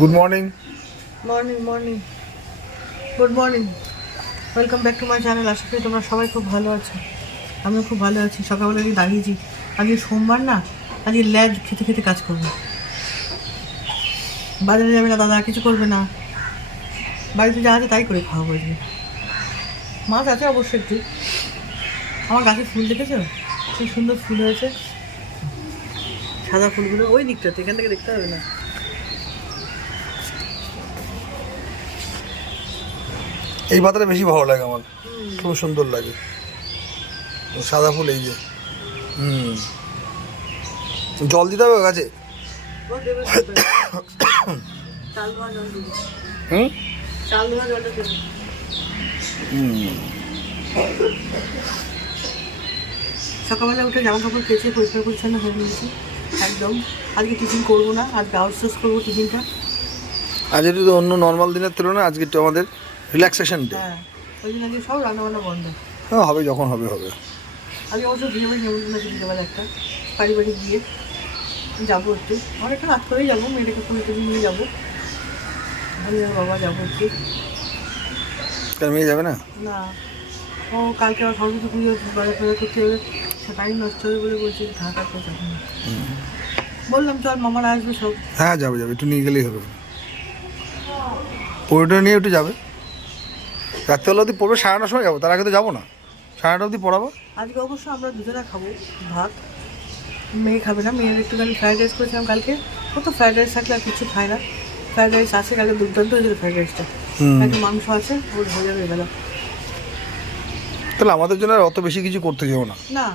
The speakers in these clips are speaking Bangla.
Good morning. Morning good morning, welcome back to my channel. আশা করি তোমরা সবাই খুব ভালো আছো, আমিও খুব ভালো আছি। সকালবেলা আমি দাঁড়িয়েছি, আজকে সোমবার না, আজকে ল্যাজ খেতে খেতে কাজ করবে। বাজারে যাবে না দাদা, কিছু করবে না, বাড়িতে যা আছে তাই করে খাওয়া বলবে। মাছ আছে অবশ্যই একটু। আমার গাছে ফুল দেখেছো, কি সুন্দর ফুল হয়েছে, সাদা ফুলগুলো ওই দিকটাতে, এখান থেকে দেখতে হবে না। এই পাতাটা বেশি ভালো লাগে আমার, খুব সুন্দর লাগে সাদা ফুল। এই যে জল দিতে হবে গাছে। সকালবেলা উঠে জামা কাপড় কেচে পরিষ্কার পরিচ্ছন্ন হয়ে নিয়েছি একদম। আজকে টিফিন করবো না, আজকে আউটসোর্স করবো টিফিনটা। আজ একটু তো অন্য নর্মাল দিনের তুলনায় আজকে একটু আমাদের রিল্যাক্সেশন ডে। হ্যাঁ, ওই জন্য আজকে সব রান্নাবান্না বন্ধ। হ্যাঁ, হবে যখন হবে হবে। আজকে অবশ্য বিয়ে বাড়ি নেমন্তন্ন আছে, বিকেলবেলা একটা পারিবারিক বিয়ে যাবো একটু। অনেকটা রাত করেই যাবো, মেয়েটাকে ফোনে টিফিন নিয়ে যাবো। আমি আর বাবা যাবো একটু। কার মেয়ে যাবে না? না, ও কালকে আবার সরস্বতী পুজো বাজার ফাজার করতে হবে, টাইম নষ্ট হবে বলে বলছি ঢাকার তো যাবো না। বললাম চল, মামারা আসবে সব। হ্যাঁ, যাবে যাবে, একটু নিয়ে গেলেই হবে। পুরোটা নিয়ে একটু যাবে। রাত্রেবেলা অবধি পড়বে, 9:30 সময় যাবো, তার আগে তো যাবো না। 9:30 অবধি পড়াবো। আজকে অবশ্য আমরা দুজনে খাবো ভাত, মেয়ে খাবে না। মেয়ের একটুখানি ফ্রাইড রাইস করেছিলাম কালকে, ও তো ফ্রাইড রাইস থাকলে আর কিছু খায় না। ফ্রাইড রাইস আছে, কালকে দুর্দান্ত হয়েছিল ফ্রাইড রাইসটা। একটু মাংস আছে, ওর হয়ে যাবে এবেলা। তাহলে আমাদের জন্য আর অত বেশি কিছু করতে যাবো না। না,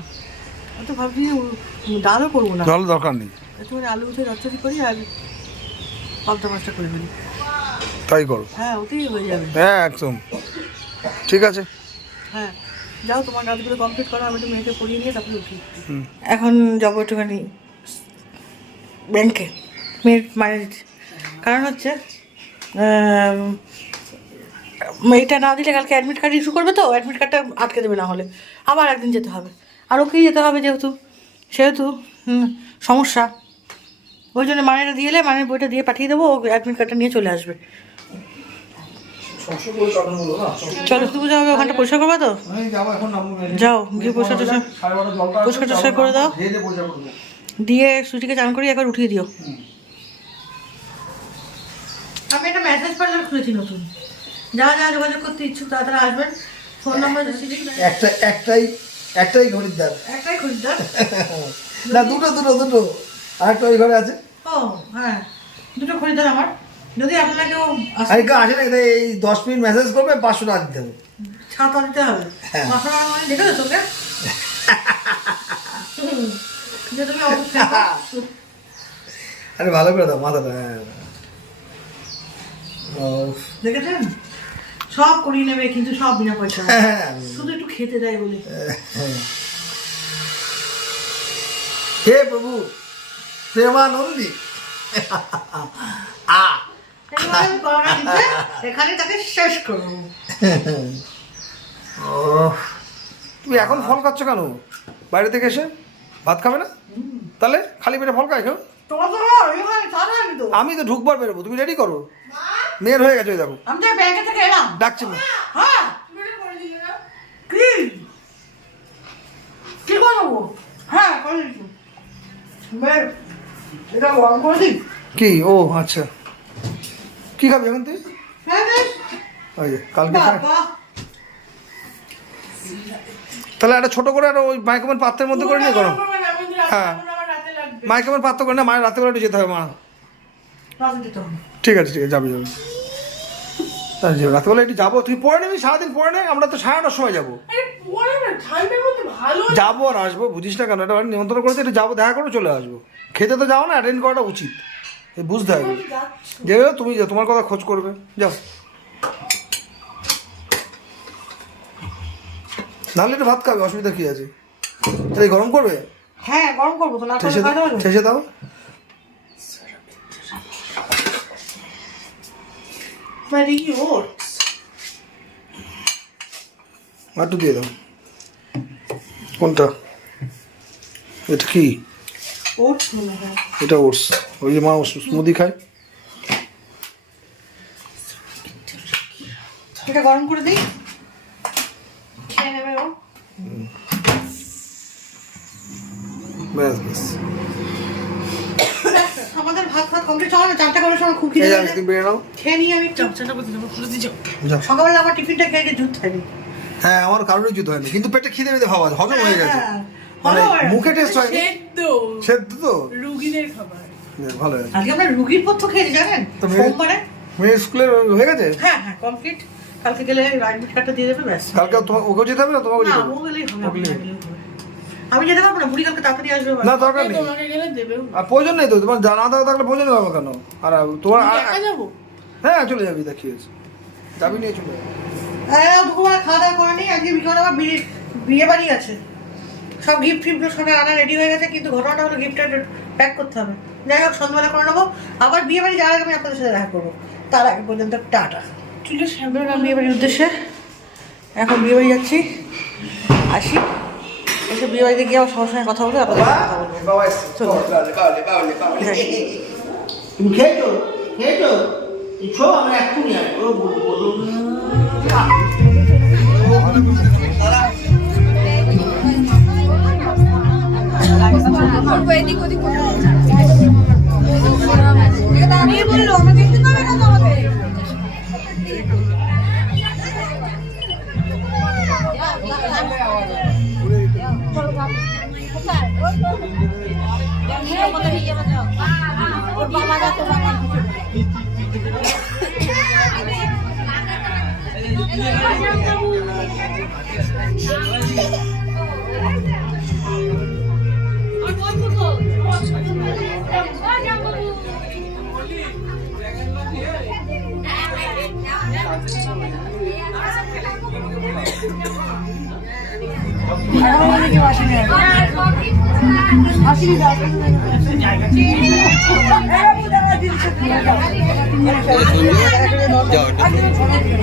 ও তো ভাবছি ডালও করবো না, ডাল দরকার নেই, একটুখানি আলু উঠে চচ্চড়ি করি আর পাবদা মাছটা করে ফেলি। তাই করো। হ্যাঁ, ওতেই হয়ে যাবে। হ্যাঁ, একদম ঠিক আছে। হ্যাঁ, যাও তোমার কাজগুলো কমপ্লিট করো, আমি একটু মেয়েকে পড়িয়ে নিয়ে তারপরে উঠি। এখন যাবো একটুখানি ব্যাংকে, মেয়ের মাইনে দিতে। কারণ হচ্ছে এইটা না দিলে কালকে অ্যাডমিট কার্ড ইস্যু করবে, তো অ্যাডমিট কার্ডটা আটকে দেবে, না হলে আবার একদিন যেতে হবে। আর ওকেই যেতে হবে সেহেতু সমস্যা। ওই জন্য মাইনেটা দিয়ে এলে মাইনের বইটা দিয়ে পাঠিয়ে দেবো, ও অ্যাডমিট কার্ডটা নিয়ে চলে আসবে। চলো, তুমি যাও, ওখানটা পরিষ্কার করবা তো? যাও, গিয়ে পরিষ্কার টরিষ্কার করে দাও, দিয়ে সুচিকে চান করি, একবার উঠিয়ে দিও। আমি একটা মেসেজ পার্লার খুলেছি নতুন, যারা যারা যোগাযোগ করতে ইচ্ছুক তারা আসবেন। ফোন নাম্বার একটাই খরিদ্দার। একটাই খরিদ্দার না, দুটো আরেকটা ওই ঘরে আছে। ও হ্যাঁ, দুটো খরিদ্দার আমার। যদি আপনারা কেউ আসে না, এই 10 মিনিট মেসেজ করবে, 500 টাকা দিতে হবে। ছাতা দিতে হবে। 500 টাকা মানে দেখেছো তোকে যে তুমি আরে ভালো করে দাও মাথাটা। দেখেছেন, সব করিয়ে নেবে, কিন্তু সব বিনা পয়সা, শুধু একটু খেতে দেয় বলে। হে প্রভু প্রেমানন্দী। এখানে তাকে শেষ করবো। তুমি এখন ফল খাচ্ছ কেন? বাইরে থেকে এসে ভাত খাবে না? তাহলে খালি পেটে ফল খাই কেন? আমি তো ঢুকবার বেরোবো, তুমি রেডি করো। মেয়ের হয়ে গেছে, ওই দেখো আমি তো ব্যাংকে থেকে এলাম, ডাকছি না। হ্যাঁ, কি করবো? হ্যাঁ, করে দিচ্ছি। এটা গরম করে দিই। কি? ও আচ্ছা, কি খাবি এখন তুই? ওই যে কালকে তাহলে একটা ছোট করে একটা ওই মাইক্রোওভেন পাত্রের মধ্যে করে নিয়ে গরম। হ্যাঁ, মাইক্রোওভেন পাত্র করে না, মায়ের রাতে করে একটু যেতে হবে। মা ঠিক আছে যাবে রাতেবেলা একটু যাবো, তুই পড়ে নিবি, সারাদিন পড়ে নে। আমরা তো 9:30 সময় যাবো, যাবো আর আসবো, বুঝিস না কেন? এটা নিমন্ত্রণ করেছে, একটু যাবো, দেখা করে চলে আসবো। খেতে তো যাও না, অ্যাটেন্ড করাটা উচিত, বুঝতে হবে। যাবে তুমি, যাও, তোমার কথা খোঁজ করবে, যাও। নাহলে একটু ভাত খাবে, অসুবিধা কি আছে? তাহলে গরম করবে? হ্যাঁ, গরম করবো তো, না ঠেসে দাও। একটু দিয়ে দাও। কোনটা? এটা কি? ওটস মনে হয়। এটা ওটস, ওই যে মা স্মুদি খায়। এটা গরম করে দিই, খেয়ে নেবে ও। ব্যাস ব্যাস, আমাদের ভাত ভাত কমপ্লিট। চলো না, 4টা করে সময় খুব খিদে এই পেয়েছে। তুমি বেরিয়ে নাও। খেয়ে নিই আমি একটু। চাটা করতে যাবো, খুলে দিয়ে যাও। যাও। সকালবেলা আমার টিফিনটা খেয়ে গিয়ে দুধ খাইনি। হ্যাঁ, আমার কারোরই জুতো হয়নি, কিন্তু পেটে খিদে বেঁধে ভাবা হজম হয়ে গেছে, হ্যাঁ, মানে হলো আর। মুখে টেস্ট হয়নি। সেদ্ধ তো রুগীদের খাবার। বেশ ভালো হয়েছে। আজকে আমরা রুগীর পথ্য খেয়েছি জানেন, তো মেয়ে- সোমবারে। মেয়ের স্কুলের হয়ে গেছে? হ্যাঁ হ্যাঁ কমপ্লিট। কালকে গেলে অ্যাডমিট কার্ডটা দিয়ে দেবে, ব্যাস। কালকে ওকে যেতে হবে না, তোমাকে না যেতে হবে? ও গেলেই হবে, ওকে নিয়ে আমি গেলেই হবে। আমি যেতে পারবো না, বুড়ি কালকে তাড়াতাড়ি আসবে। না, দরকার নেই। তোমাকে গেলে দেবেও না। আর প্রয়োজন নেই তো, তোমার জানা থাকা থাকলে প্রয়োজন হবে কেন? আর তোমার তুমি একা যাবো? হ্যাঁ চলে যাবি, দেখি হয়েছে, যাবি নিয়ে চলে যাবি। দুপুরবেলা খাওয়া দাওয়া করে নিই। আজকে বিকেলে আবার বিয়ে বাড়ি আছে, সব গিফট ফিফট সঙ্গে আনা রেডি হয়ে গেছে, কিন্তু ঘটনাটা হলো গিফটটা প্যাক করতে হবে। যাই হোক, সন্ধ্যাবেলা করে নেবো। আবার বিয়ে বাড়ি যাওয়ার আগে আমি আপনাদের সাথে দেখা করবো। তার আগে পর্যন্ত টাটা। চুলের শ্যাম্পু আমি বিয়ে বাড়ির উদ্দেশ্যে এখন বিয়ে বাড়ি যাচ্ছি, আসি। এসে বিয়ে বাড়িতে গিয়ে আবার সবার সঙ্গে কথা বলবো, আপনাদের সাথে কথা বলবো। চলো। যাই। তুমি খেয়েছো খেয়েছো ইচ্ছো আমরা এক্ষুনি আসবো বলুন। বললো আমাকে দেখতে পাবে না তো আমাদের।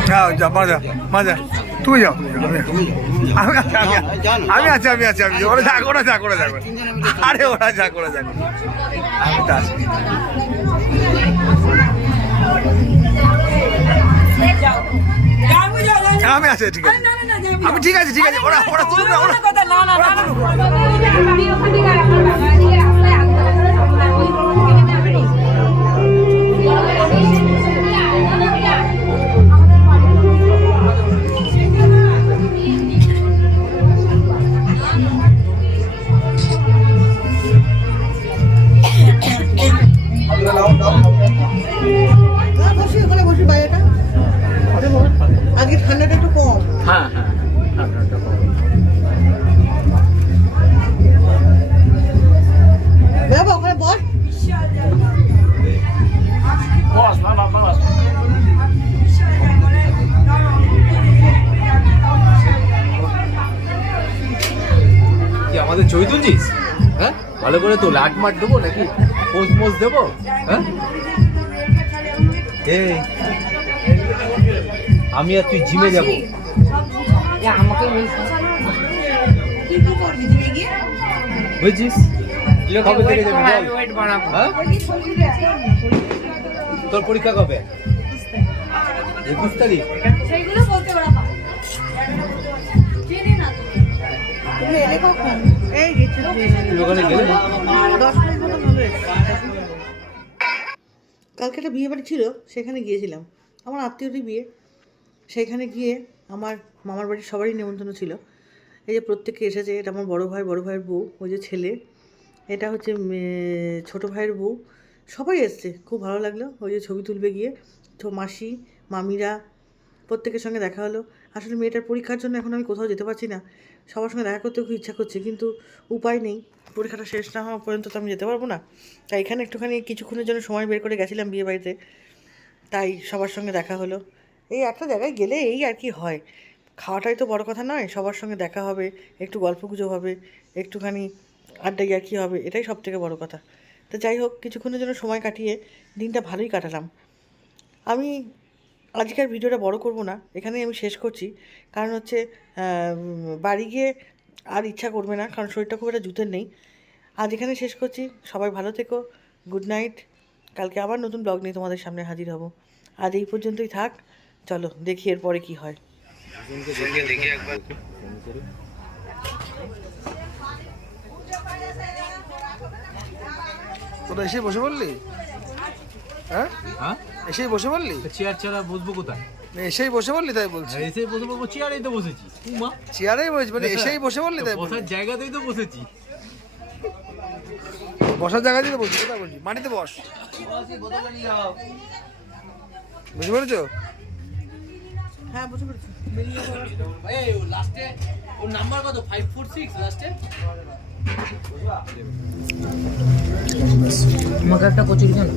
যাও যাও, মজা মজা, তুমি যাও, আমি আছি, আমি আছি, আমি ওরা যা করে যা করে যাবে, আরে ওরা যা করে যাবে, আমি তো আছি। আমি আছি, ঠিক আছে, আমি ঠিক আছে, ঠিক আছে, ওরা ওরা তুলবে, ওরা বসি ওখানে, বসি বাইরেটা। আজকে ঠান্ডাটা একটু কম। হ্যাঁ হ্যাঁ বাবা ওখানে বস। বস বাবা বস। কি আমাদের ছবি তুলছিস? হ্যাঁ, ভালো করে তো লাট মাট দেবো নাকি পোজ মোজ দেবো? হ্যাঁ, এই আমি আর তুই জিমে যাবো। বুঝছিস? কবে থেকে যাবি বল? হ্যাঁ? তোর পরীক্ষা কবে? 21 তারিখ। সেইগুলো বলতে ওরা পারে। চিনি না তো। তুমি এলে কখন? এই গেছি। তুই ওখানে গেলে 10 মিনিট মতো হবে। কালকে একটা বিয়ে বাড়ি ছিল, সেখানে গিয়েছিলাম। আমার আত্মীয়রই বিয়ে। সেখানে গিয়ে আমার মামার বাড়ির সবারই নেমন্তন্ন ছিল। এই যে প্রত্যেকে এসেছে। এটা আমার বড় ভাই, বড় ভাইয়ের বউ, ওই যে ছেলে। এটা হচ্ছে ছোটো ভাইয়ের বউ। সবাই এসছে, খুব ভালো লাগলো। ওই যে ছবি তুলবে গিয়ে তো মাসি, মামিরা প্রত্যেকের সঙ্গে দেখা হলো। আসলে মেয়েটার পরীক্ষার জন্য এখন আমি কোথাও যেতে পারছি না। সবার সঙ্গে দেখা করতে খুব ইচ্ছা করছে, কিন্তু উপায় নেই। পরীক্ষাটা শেষ না হওয়া পর্যন্ত তো আমি যেতে পারবো না। তাই এখানে একটুখানি কিছুক্ষণের জন্য সময় বের করে গেছিলাম বিয়ে বাড়িতে। তাই সবার সঙ্গে দেখা হলো। এই একটা জায়গায় গেলে এই আর কি হয়, খাওয়াটাই তো বড় কথা নয়, সবার সঙ্গে দেখা হবে, একটু গল্পগুজব হবে, একটুখানি আড্ডা ইয়ার্কি হবে, এটাই সবথেকে বড় কথা। তো যাই হোক, কিছুক্ষণের জন্য সময় কাটিয়ে দিনটা ভালোই কাটালাম। আমি আজকের ভিডিওটা বড় করব না, এখানেই আমি শেষ করছি। কারণ হচ্ছে বাড়ি গিয়ে আর ইচ্ছা করবে না, কারণ শরীরটা খুব একটা জুতের নেই। আজ এখানে শেষ করছি। সবাই ভালো থেকো, গুড নাইট। কালকে আবার নতুন ব্লগ নিয়ে তোমাদের সামনে হাজির হব। আজ এই পর্যন্তই থাক, চলো দেখি এরপরে কি হয়। তোরা এসেই বসে পড়লি? হ্যাঁ, হ্যাঁ এসেই বসে পড়লি? চেয়ার ছাড়া বসবো কোথায়? এসেই বসে পড়লি তাই বলছি। এসে বসে বলবো, চেয়ারেই তো বসেছি। উমা, চেয়ারেই বসে মানে এসেই বসে পড়লি তাই বলছি। বসার জায়গাতেই তো বসেছি। বসার জায়গা দিয়ে বলছি, কোথায় বলছি? মাটিতে বস। বুঝতে পেরেছো? হ্যাঁ বুঝতে পেরেছি। লাস্টে ওর নাম্বার কত? 546 লাস্টে। আমাকে একটা কচুরি দেন।